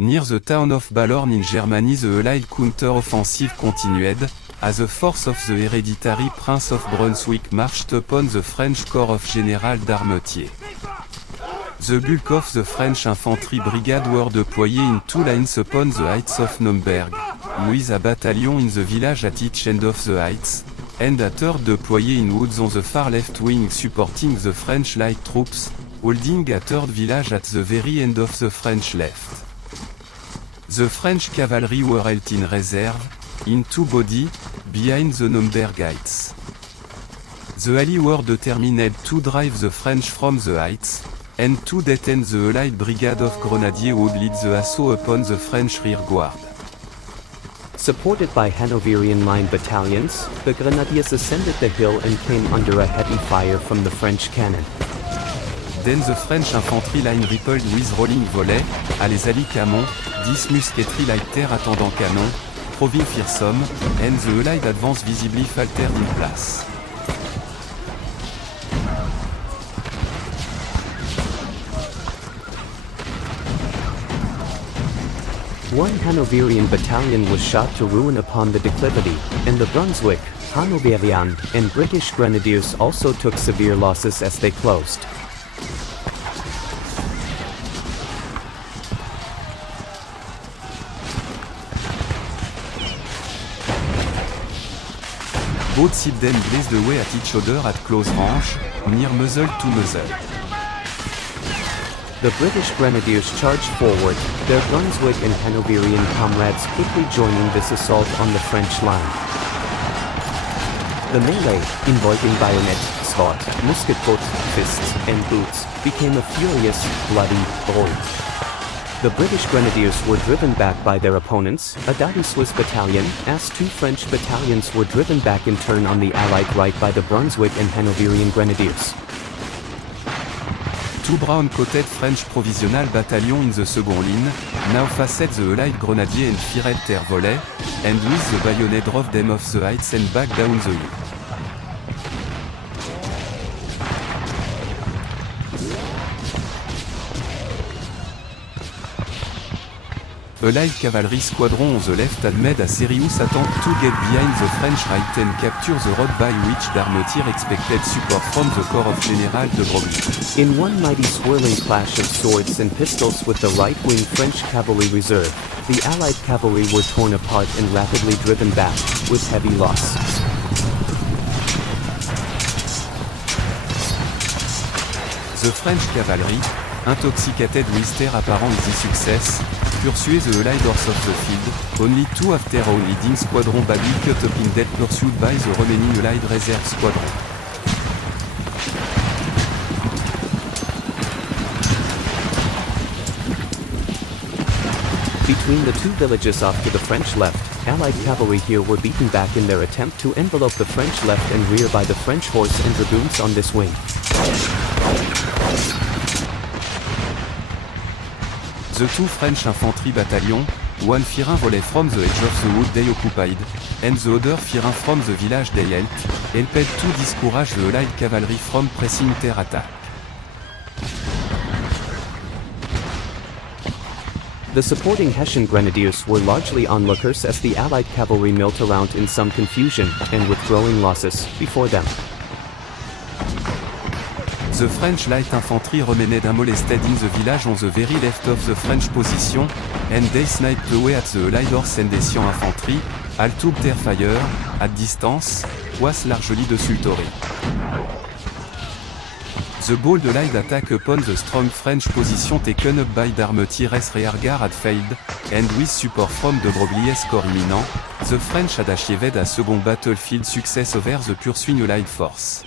Near the town of Balhorn in Germany, the Allied counter-offensive continued, as the force of the Hereditary Prince of Brunswick marched upon the French Corps of General d'Armetier. The bulk of the French infantry brigade were deployed in two lines upon the Heights of Nierenberg, with a battalion in the village at each end of the heights, and a third deployed in woods on the far left wing supporting the French light troops, holding a third village at the very end of the French left. The French cavalry were held in reserve, in two bodies, behind the Nierenberg heights. The Allies were determined to drive the French from the heights, and to detain the Allied brigade of Grenadiers who would lead the assault upon the French rearguard. Supported by Hanoverian line battalions, the Grenadiers ascended the hill and came under a heavy fire from the French cannon. Then the French infantry line repelled with rolling volley, à les Alliés Camon, 10 musketry lighter attendant canon, proving fearsome, and the Allied advance visibly faltered in place. One Hanoverian battalion was shot to ruin upon the declivity, and the Brunswick, Hanoverian, and British Grenadiers also took severe losses as they closed. Both sides then blazed away at each other at close range, near muzzle-to-muzzle. The British Grenadiers charged forward, their Brunswick and Hanoverian comrades quickly joining this assault on the French line. The melee, involving bayonet, sword, musket foot, fists, and boots, became a furious, bloody brawl. The British Grenadiers were driven back by their opponents, a doughty Swiss battalion, as two French battalions were driven back in turn on the Allied right by the Brunswick and Hanoverian Grenadiers. Two brown-coated French provisional battalion in the second line, now faced the Allied Grenadier and fired their volley, and with the bayonet drove them off the heights and back down the hill. Allied cavalry squadron on the left had made a serious attempt to get behind the French right and capture the road by which d'Armetier expected support from the Corps of General de Brunswick. In one mighty swirling clash of swords and pistols with the right-wing French cavalry reserve, the Allied cavalry were torn apart and rapidly driven back, with heavy loss. The French cavalry, intoxicated with their apparent success, pursued the Allied horse of the field, only two of their own leading squadron badly cut up in dead pursued by the remaining Allied reserve squadron. Between the two villages off to the French left, Allied cavalry here were beaten back in their attempt to envelope the French left and rear by the French horse and dragoons on this wing. The two French infantry battalions, one firing volley from the edge of the wood they occupied, and the other firing from the village they helped to discourage the Allied cavalry from pressing their attack. The supporting Hessian Grenadiers were largely onlookers as the Allied cavalry milled around in some confusion, and with growing losses, before them. The French light infantry remained unmolested in the village on the very left of the French position, and they sniped away at the Allied horse and Hessian infantry, all took their fire, at distance, was largely desultory. The bold Allied attack upon the strong French position taken up by d'Armetier's rearguard had failed, and with support from de Broglie's corps imminent, the French had achieved a second battlefield success over the pursuing Allied force.